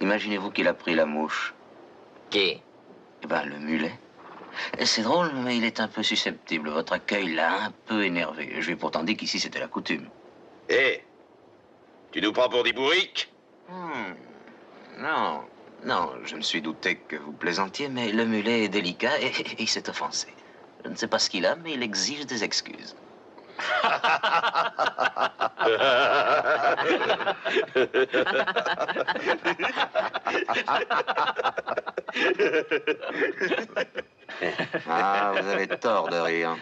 Imaginez-vous qu'il a pris la mouche. Qui? Eh ben, le mulet. C'est drôle, mais il est un peu susceptible. Votre accueil l'a un peu énervé. Je lui ai pourtant dit qu'ici, c'était la coutume. Hé, tu nous prends pour des bourriques? Non, non, je me suis douté que vous plaisantiez, mais le mulet est délicat et il s'est offensé. Je ne sais pas ce qu'il a, mais il exige des excuses. Ah, vous avez tort de rire.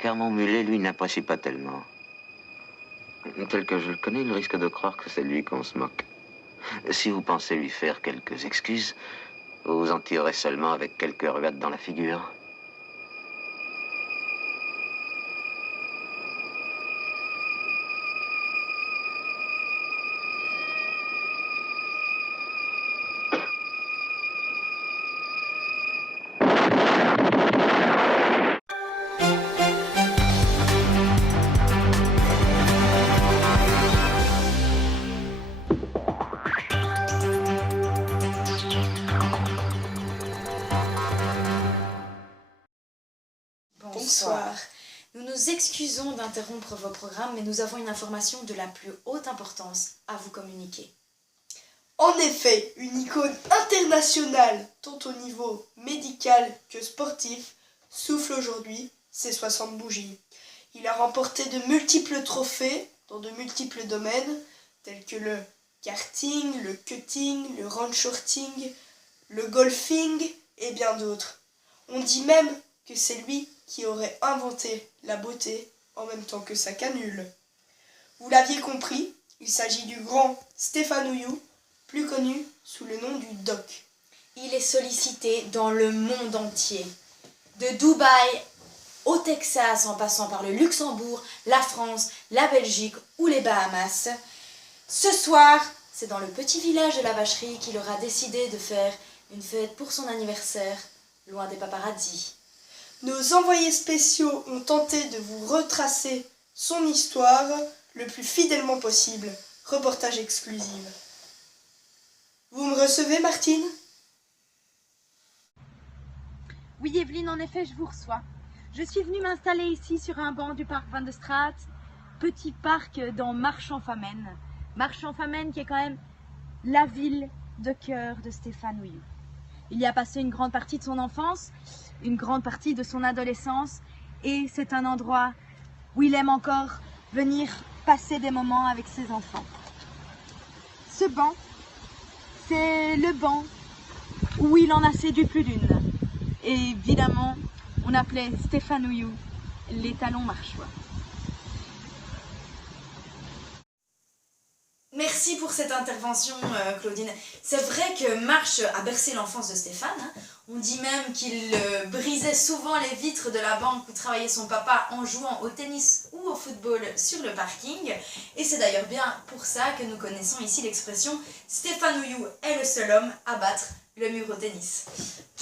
Car mon mulet, lui, n'apprécie pas tellement. Tel que je le connais, il risque de croire que c'est lui qu'on se moque. Si vous pensez lui faire quelques excuses, vous vous en tirerez seulement avec quelques ruades dans la figure. Bonsoir. Nous nous excusons d'interrompre vos programmes, mais nous avons une information de la plus haute importance à vous communiquer. En effet, une icône internationale, tant au niveau médical que sportif, souffle aujourd'hui ses 60 bougies. Il a remporté de multiples trophées dans de multiples domaines, tels que le karting, le cutting, le roundshorting, le golfing et bien d'autres. On dit même que c'est lui qui aurait inventé la beauté en même temps que sa canule. Vous l'aviez compris, il s'agit du grand Stéphane Houilloux, plus connu sous le nom du Doc. Il est sollicité dans le monde entier, de Dubaï au Texas en passant par le Luxembourg, la France, la Belgique ou les Bahamas. Ce soir, c'est dans le petit village de la Vacherie qu'il aura décidé de faire une fête pour son anniversaire, loin des paparazzis. Nos envoyés spéciaux ont tenté de vous retracer son histoire le plus fidèlement possible. Reportage exclusif. Vous me recevez, Martine ? Oui, Evelyne, en effet, je vous reçois. Je suis venue m'installer ici sur un banc du parc Van de Straat, petit parc dans Marche-en-Famenne. Marche-en-Famenne qui est quand même la ville de cœur de Stéphane Houilloux. Il y a passé une grande partie de son enfance, une grande partie de son adolescence, et c'est un endroit où il aime encore venir passer des moments avec ses enfants. Ce banc, c'est le banc où il en a séduit plus d'une. Et évidemment, on appelait Stéphane Houilloux les talons marchois. Merci pour cette intervention, Claudine. C'est vrai que Marche a bercé l'enfance de Stéphane. On dit même qu'il brisait souvent les vitres de la banque où travaillait son papa en jouant au tennis ou au football sur le parking. Et c'est d'ailleurs bien pour ça que nous connaissons ici l'expression « Stéphane Houilloux est le seul homme à battre le mur au tennis ».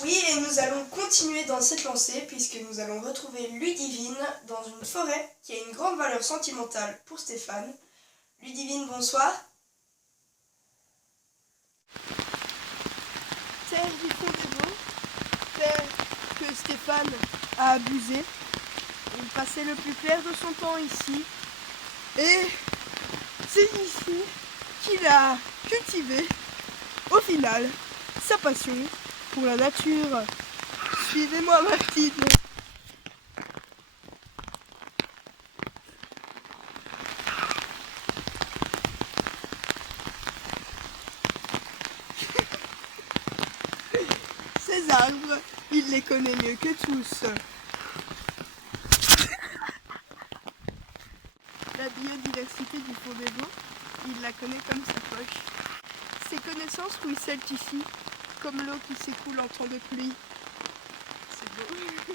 Oui, et nous allons continuer dans cette lancée puisque nous allons retrouver Ludivine dans une forêt qui a une grande valeur sentimentale pour Stéphane. Ludivine, bonsoir. Terre du fond des mots, terre que Stéphane a abusé. Il passait le plus clair de son temps ici. Et c'est ici qu'il a cultivé, au final, sa passion pour la nature. Suivez-moi, Martine. Ces arbres, il les connaît mieux que tous. La biodiversité du fond des bois, il la connaît comme sa poche. Ses connaissances ruissellent ici, comme l'eau qui s'écoule en temps de pluie. C'est beau.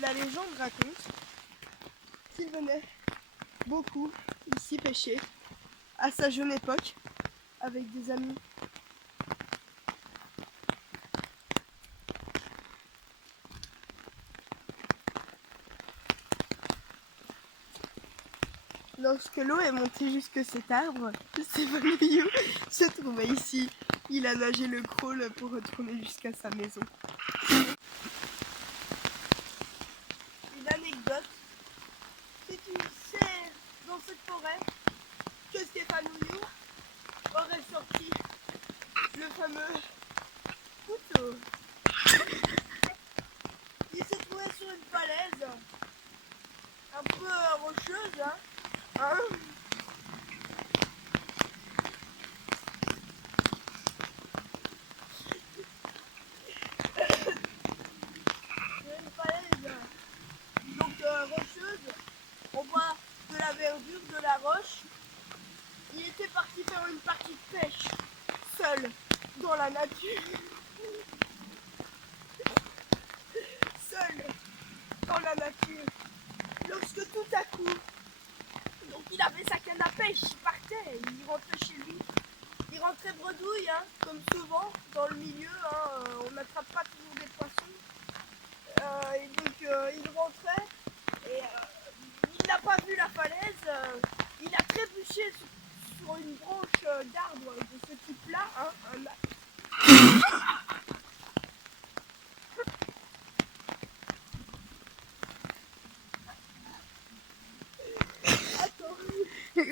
La légende raconte qu'il venait beaucoup ici pêcher à sa jeune époque avec des amis. Lorsque l'eau est montée jusque cet arbre, Stéphane Rioux se trouvait ici. Il a nagé le crawl pour retourner jusqu'à sa maison. Une anecdote, c'est dans cette forêt que Stéphane Rioux aurait sorti le fameux couteau. Il se trouvait sur une falaise un peu rocheuse, hein. Sur une falaise donc rocheuse, on voit de la verdure, de la roche. Il était parti faire une partie de pêche, seul, dans la nature. Seul, dans la nature. Lorsque tout à coup, donc il avait sa canne à pêche, il partait, il rentrait chez lui. Il rentrait bredouille, hein, comme souvent dans le milieu, hein, on n'attrape pas toujours des poissons. Et donc il rentrait et il n'a pas vu la falaise, il a trébuché sur une branche d'arbre de ce type-là, hein,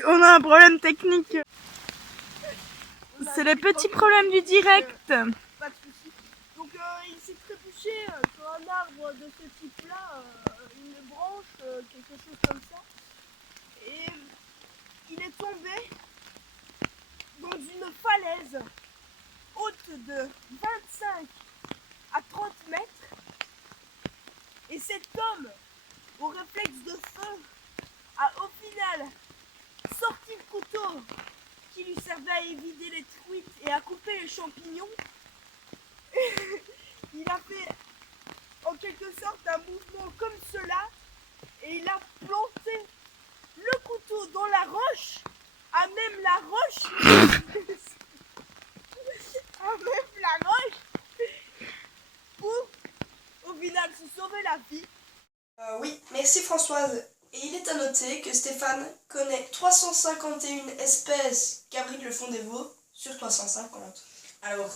On a un problème technique. C'est les petits problèmes du direct. Pas de soucis. Donc il s'est trébuché sur un arbre de ce type-là, une branche, quelque chose comme ça. Et il est tombé dans une falaise haute de 25 à 30 mètres. Et cet homme, au réflexe de feu, a au final sorti le couteau qui lui servait à évider les truites et à couper les champignons. Il a fait en quelque sorte un mouvement comme cela et il a planté le couteau dans la roche, à même la roche, pour au final se sauver la vie. Oui, merci Françoise. Et il est à noter que Stéphane connaît 351 espèces qu'abrite le fond des Vaux sur 350. Alors,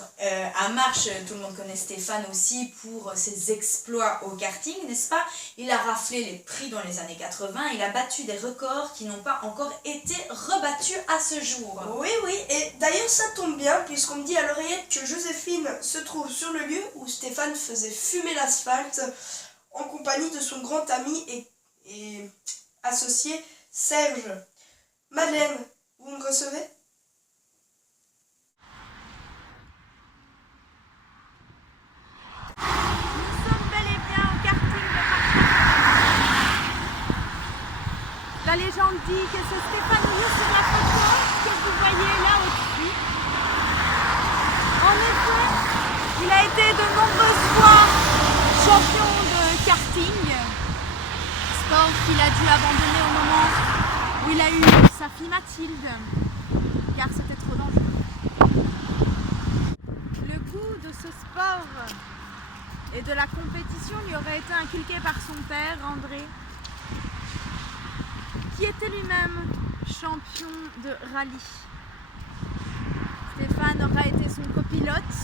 à Marche, tout le monde connaît Stéphane aussi pour ses exploits au karting, n'est-ce pas? Il a raflé les prix dans les années 80, il a battu des records qui n'ont pas encore été rebattus à ce jour. Oui, oui, et d'ailleurs ça tombe bien puisqu'on me dit à l'oreillette que Joséphine se trouve sur le lieu où Stéphane faisait fumer l'asphalte en compagnie de son grand ami et associé Serge. Madeleine, vous me recevez? Nous sommes bel et bien au karting de Marche. La légende dit que c'est Stéphane Rioux sur la photo que vous voyez là au-dessus. En effet, il a été de nombreuses fois champion de karting, sport qu'il a dû abandonner au moment où il a eu sa fille Mathilde, car c'était trop dangereux. Le goût de ce sport et de la compétition lui aurait été inculqué par son père, André, qui était lui-même champion de rallye. Stéphane aura été son copilote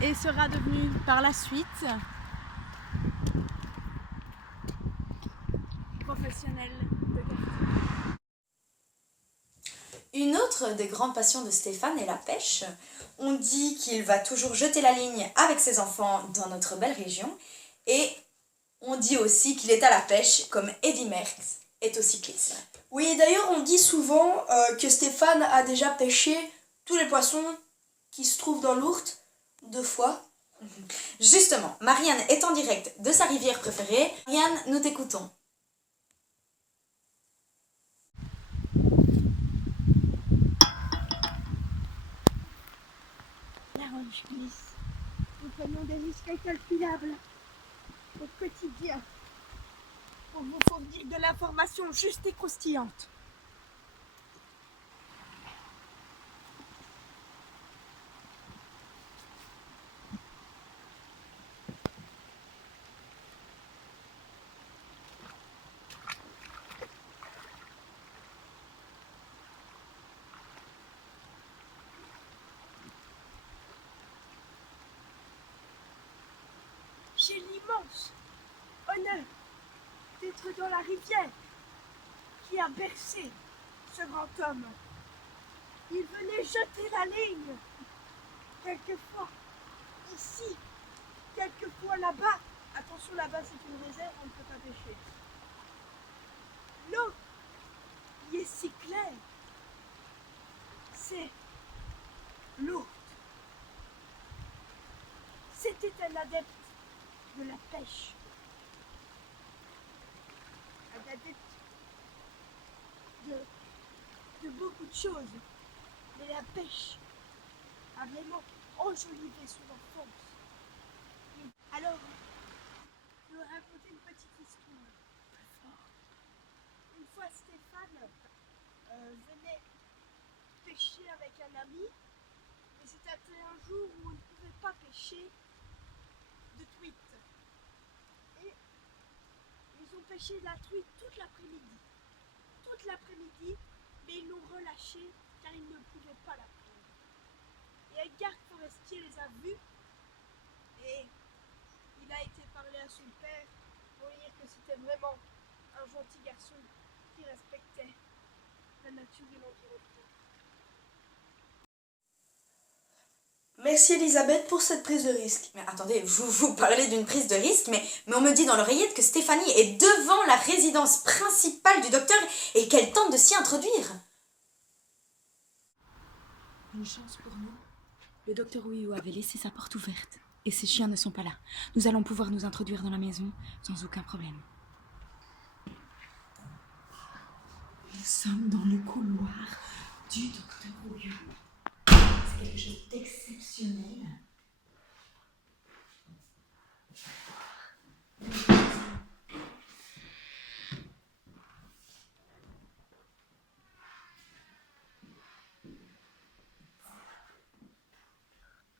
et sera devenu par la suite professionnel de karting. Une autre des grandes passions de Stéphane est la pêche. On dit qu'il va toujours jeter la ligne avec ses enfants dans notre belle région. Et on dit aussi qu'il est à la pêche comme Eddy Merckx est au cyclisme. Oui, d'ailleurs on dit souvent que Stéphane a déjà pêché tous les poissons qui se trouvent dans l'Ourthe 2 fois. Justement, Marianne est en direct de sa rivière préférée. Marianne, nous t'écoutons. La roche glisse. Nous prenons des risques incalculables au quotidien pour vous fournir de l'information juste et croustillante. chance, honneur, d'être dans la rivière qui a bercé ce grand homme. Il venait jeter la ligne, quelquefois ici, quelquefois là-bas. Attention, là-bas c'est une réserve, on ne peut pas pêcher. L'eau qui est si claire, c'est l'eau. C'était un adepte de la pêche. Un adepte de beaucoup de choses. Mais la pêche a vraiment enjolivé son enfance. Alors, je vais raconter une petite histoire. Une fois, Stéphane venait pêcher avec un ami, mais c'était un jour où il ne pouvait pas pêcher de truite. Et ils ont pêché de la truite toute l'après-midi. Toute l'après-midi, mais ils l'ont relâché car ils ne pouvaient pas la prendre. Et un garde forestier les a vus et il a été parler à son père pour lui dire que c'était vraiment un gentil garçon qui respectait la nature et l'environnement. Merci Elisabeth pour cette prise de risque. Mais attendez, vous parlez d'une prise de risque, mais on me dit dans l'oreillette que Stéphanie est devant la résidence principale du docteur et qu'elle tente de s'y introduire. Une chance pour nous. Le docteur Ouillou avait laissé sa porte ouverte et ses chiens ne sont pas là. Nous allons pouvoir nous introduire dans la maison sans aucun problème. Nous sommes dans le couloir du docteur Ouillou. C'est quelque chose d'exceptionnel.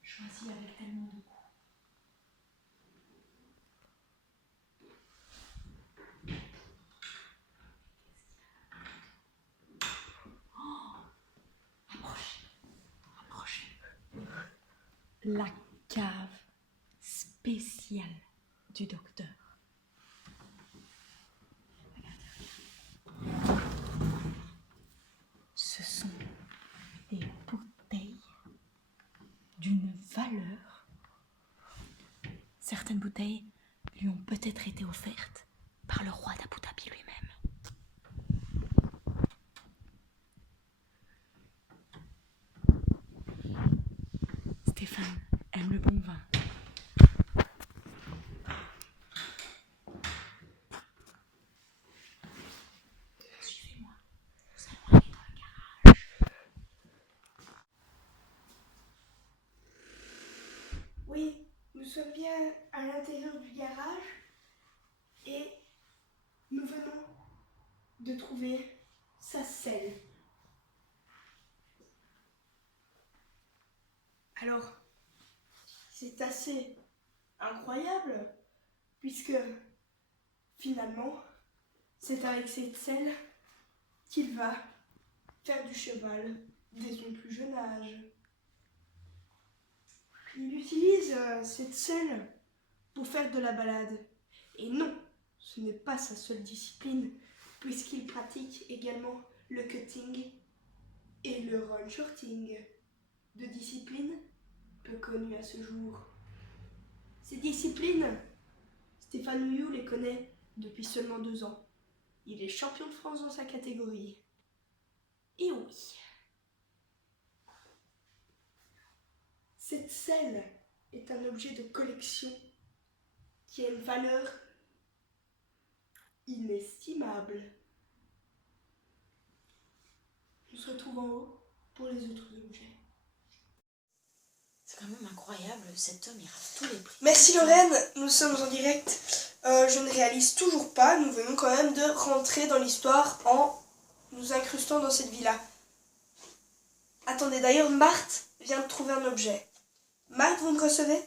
Choisi avec tellement de goût. Approchez. La cave spéciale du docteur. Ce sont des bouteilles d'une valeur. Certaines bouteilles lui ont peut-être été offertes par le roi d'Abu Dhabi lui-même. Stéphane aime le bon vin. Suivez-moi, nous allons aller dans le garage. Oui, nous sommes bien à l'intérieur du garage et nous venons de trouver sa selle. Alors, c'est assez incroyable puisque finalement, c'est avec cette selle qu'il va faire du cheval dès son plus jeune âge. Il utilise cette selle pour faire de la balade. Et non, ce n'est pas sa seule discipline, puisqu'il pratique également le cutting et le run shorting, deux disciplines peu connues à ce jour. Ces disciplines, Stéphane Ouillou les connaît depuis seulement 2 ans. Il est champion de France dans sa catégorie. Et oui, cette selle est un objet de collection qui a une valeur inestimable. On se retrouve en haut pour les autres objets. C'est quand même incroyable, cet homme il rate tous les prix. Merci Lorraine, nous sommes en direct. Je ne réalise toujours pas, nous venons quand même de rentrer dans l'histoire en nous incrustant dans cette villa. Attendez, d'ailleurs Marthe vient de trouver un objet. Marthe, vous me recevez ?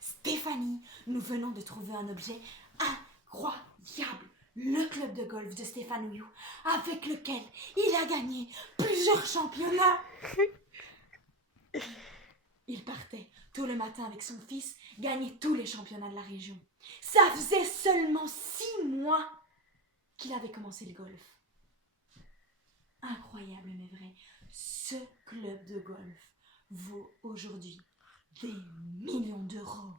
Stéphanie, nous venons de trouver un objet incroyable. Le club de golf de Stéphane Ouillou, avec lequel il a gagné plusieurs championnats. Il partait tôt le matin avec son fils, gagner tous les championnats de la région. Ça faisait seulement 6 mois qu'il avait commencé le golf. Incroyable mais vrai, ce club de golf vaut aujourd'hui des millions d'euros.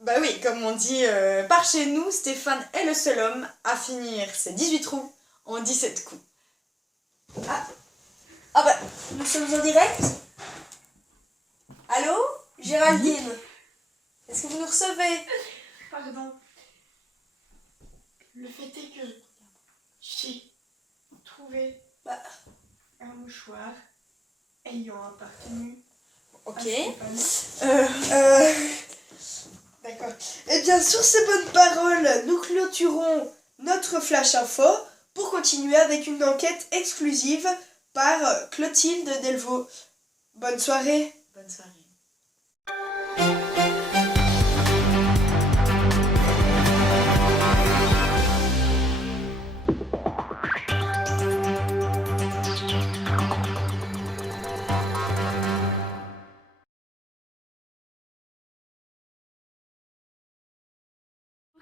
Bah oui, comme on dit par chez nous, Stéphane est le seul homme à finir ses 18 trous en 17 coups. Ah bah, nous sommes en direct. Allô, Géraldine? Est-ce que vous nous recevez? Pardon. Le fait est que j'ai trouvé un mouchoir ayant appartenu Ok. à Stéphane. D'accord. Eh bien, sur ces bonnes paroles, nous clôturons notre Flash Info pour continuer avec une enquête exclusive par Clotilde Delvaux. Bonne soirée. Bonne soirée.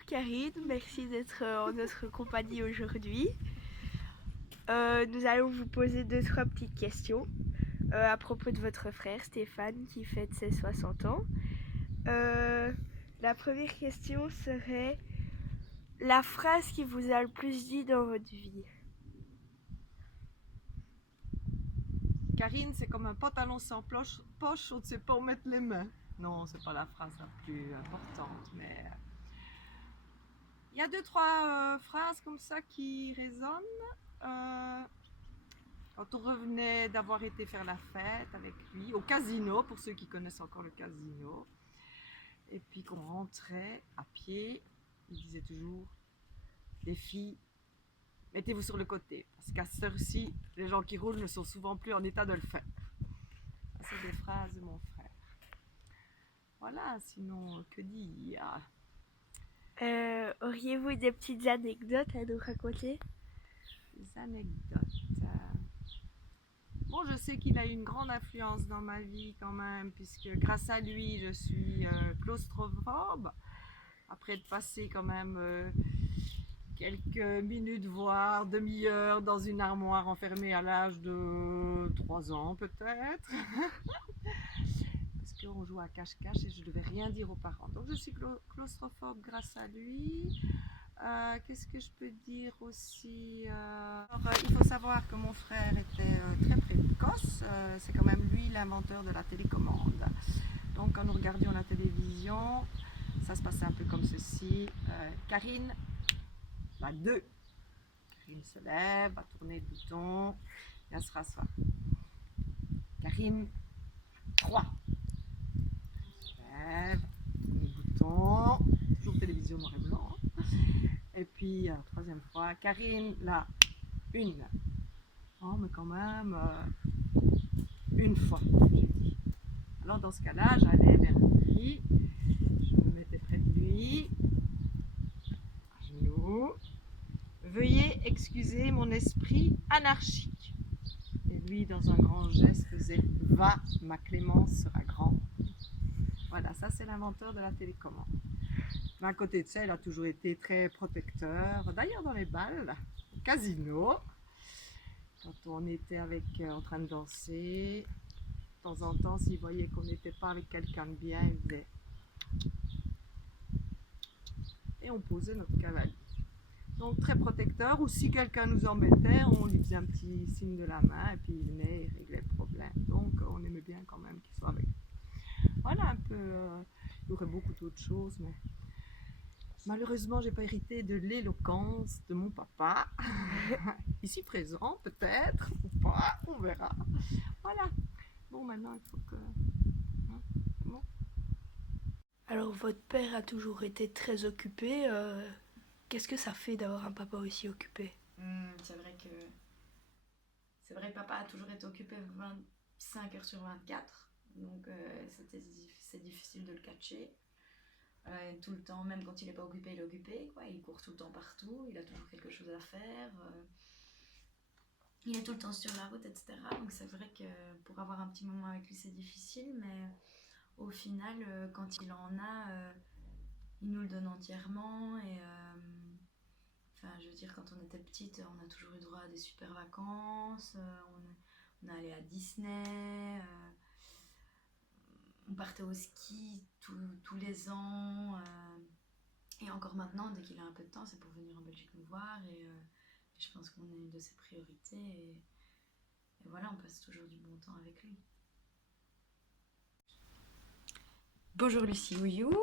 Karine, merci d'être en notre compagnie aujourd'hui. Nous allons vous poser 2-3 petites questions à propos de votre frère Stéphane qui fête ses 60 ans. La première question serait la phrase qui vous a le plus dit dans votre vie. Karine, c'est comme un pantalon sans poche, on ne sait pas où mettre les mains. Non, c'est pas la phrase la plus importante, mais il y a 2-3 phrases comme ça qui résonnent. Quand on revenait d'avoir été faire la fête avec lui, au casino, pour ceux qui connaissent encore le casino, et puis qu'on rentrait à pied, il disait toujours, les filles, mettez-vous sur le côté, parce qu'à cette heure-ci, les gens qui roulent ne sont souvent plus en état de le faire. C'est des phrases de mon frère. Voilà, sinon, que dire? Auriez-vous des petites anecdotes à nous raconter? Des anecdotes. Bon, je sais qu'il a eu une grande influence dans ma vie quand même, puisque grâce à lui, je suis claustrophobe. Après de passer quand même quelques minutes, voire demi-heure dans une armoire enfermée à l'âge de 3 ans peut-être. Parce qu'on jouait à cache-cache et je ne devais rien dire aux parents. Donc je suis claustrophobe grâce à lui. Qu'est-ce que je peux dire aussi? Il faut savoir que mon frère était très précoce. C'est quand même lui l'inventeur de la télécommande. Donc quand nous regardions la télévision, ça se passait un peu comme ceci. Karine, 2. Karine se lève, va tourner le bouton, et elle se rassoit. Karine, 3. Elle se lève, tourne le bouton, toujours télévision noir et blanc. Et puis, 3e fois, Karine, là, 1. Oh, mais quand même, 1 fois, j'ai dit. Alors, dans ce cas-là, j'allais vers lui, je me mettais près de lui, à genoux. Veuillez excuser mon esprit anarchique. Et lui, dans un grand geste, faisait « Va, ma clémence sera grande ». Voilà, ça c'est l'inventeur de la télécommande. Mais à côté de ça, il a toujours été très protecteur. D'ailleurs, dans les balles, au casino, quand on était en train de danser, de temps en temps, s'il voyait qu'on n'était pas avec quelqu'un de bien, il faisait... Et on posait notre cavalier. Donc très protecteur, ou si quelqu'un nous embêtait, on lui faisait un petit signe de la main, et puis il venait et réglait le problème. Donc on aimait bien quand même qu'il soit avec nous. Voilà un peu, il y aurait beaucoup d'autres choses, mais... Malheureusement, j'ai pas hérité de l'éloquence de mon papa. Ici présent, peut-être, ou pas, on verra. Voilà. Bon, maintenant, il faut que... Bon. Alors, votre père a toujours été très occupé. Qu'est-ce que ça fait d'avoir un papa aussi occupé? C'est vrai que papa a toujours été occupé 25 heures sur 24. Donc c'est difficile de le catcher. Tout le temps, même quand il n'est pas occupé, il est occupé, quoi. Il court tout le temps partout, il a toujours quelque chose à faire. il est tout le temps sur la route, etc. Donc c'est vrai que pour avoir un petit moment avec lui, c'est difficile, mais au final, quand il en a, il nous le donne entièrement. Et enfin, je veux dire, quand on était petite, on a toujours eu droit à des super vacances. On est allé à Disney. On partait au ski tous les ans. Et encore maintenant, dès qu'il a un peu de temps, c'est pour venir en Belgique nous voir. Et je pense qu'on est une de ses priorités. Et voilà, on passe toujours du bon temps avec lui. Bonjour Lucie Ouillou.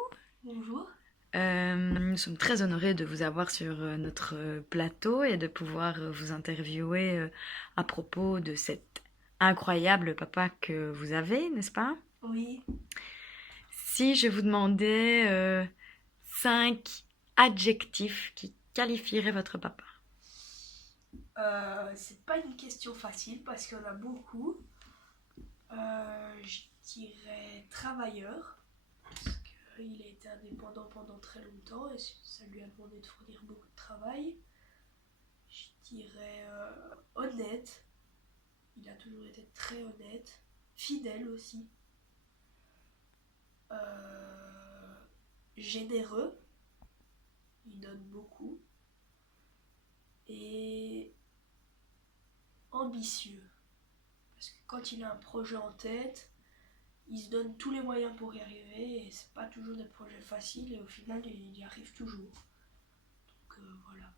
Bonjour. Nous sommes très honorés de vous avoir sur notre plateau et de pouvoir vous interviewer à propos de cet incroyable papa que vous avez, n'est-ce pas? Oui. Si je vous demandais 5 adjectifs qui qualifieraient votre papa. C'est pas une question facile parce qu'il y en a beaucoup. Je dirais travailleur. Il a été indépendant pendant très longtemps et ça lui a demandé de fournir beaucoup de travail. Je dirais honnête. Il a toujours été très honnête. Fidèle aussi. Généreux. Il donne beaucoup. Et ambitieux. Parce que quand il a un projet en tête, il se donne tous les moyens pour y arriver et c'est pas toujours des projets faciles et au final il y arrive toujours. Donc voilà.